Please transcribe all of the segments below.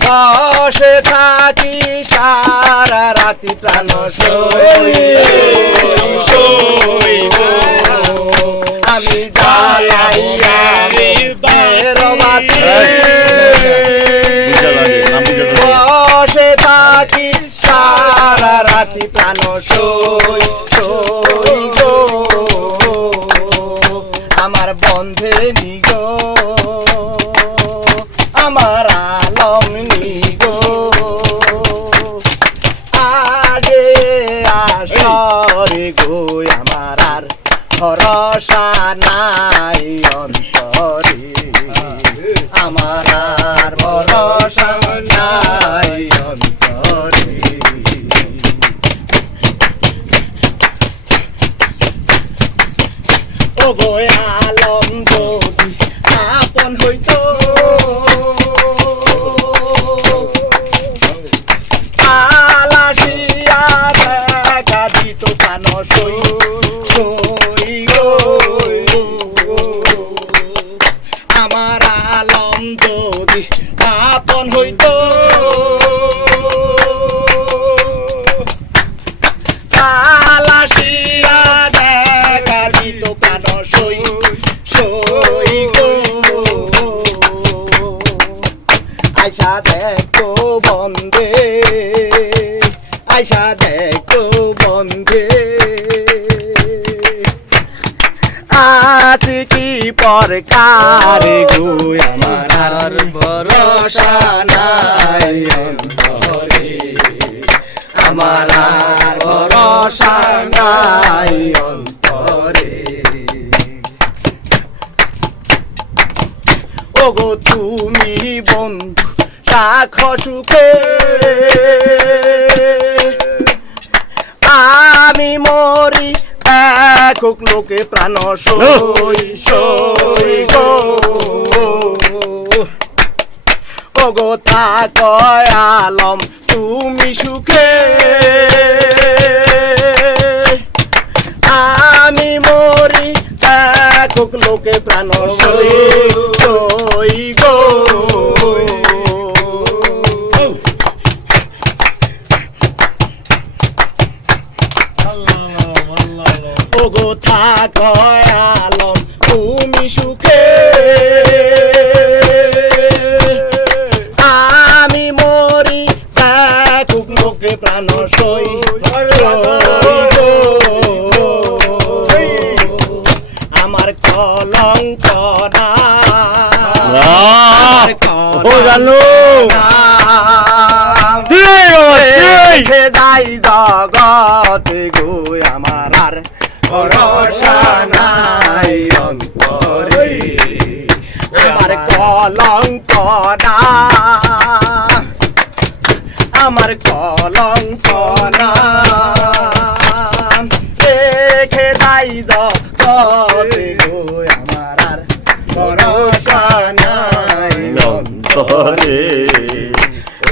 বসে থাকি সারা রাতি প্রাণ আমি জ্বালাইয়া বসে থাকি সারা রাতি প্রাণ আমার বন্ধে নিগো আমার আলম নিগো আগে আসরে গো আমার আর ভরসা নাই অন্তরে আমার আর ভরসা নাই অন্তরে ও গো আলম যদি আপন হইতো আলাসিয়া দেখা দিত প্রাণ আমার আলম যদি আপন হইতো আলাসিয়া দেখা দিত প্রাণ আইসা দেখো বন্ধে আইসা দেখো বন্ধে আজ কি পরকার গো আমার আর ভরসা নাই অন্তরে আমার আর ভরসা নাই অন্তরে ওগো তুমি বন্ধু রাখো সুখে আমি মরি একক লোকে প্রাণ গো ওগো তা কয় আলম তুমি সুখে আমি মরি একক লোকে প্রাণ গো ওগো থাক আলম তুমি সুখে আমি মরি থাকুক লোকে প্রাণ আমার কলঙ্ক না যাই জগতে গো আমার আর ভরসা নাই অন্তরে আমার কলঙ্ক না আমার কলঙ্ক না রেখে যাই জগতে গো আমার আর ভরসা নাই অন্তরে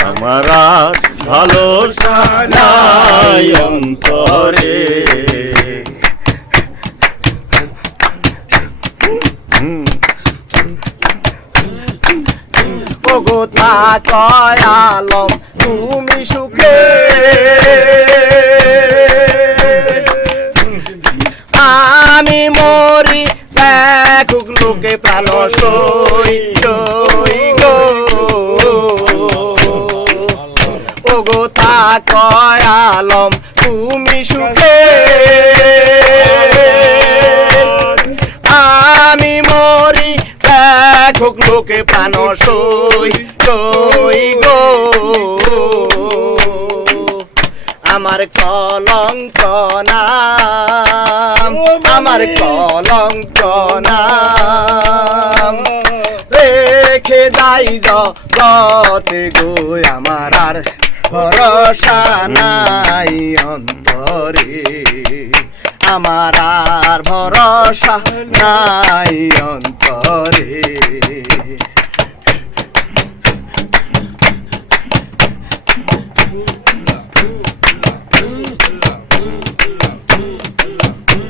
আমার আর ভালোবাসা নাই অন্তরে ওগো থাক আলম তুমি সুখে আমি মরি দেখুক লোকে প্রাণ গো ওগো থাক আলম তুমি সুখে আমি মরি দেখুক লোকে প্রাণ গো আমার কলঙ্ক নাম আমার কলঙ্ক নাম রেখে যাই জগতে গো আমার আর ভরসা নাই অন্তরে আমার আর ভরসা নাই অন্তরে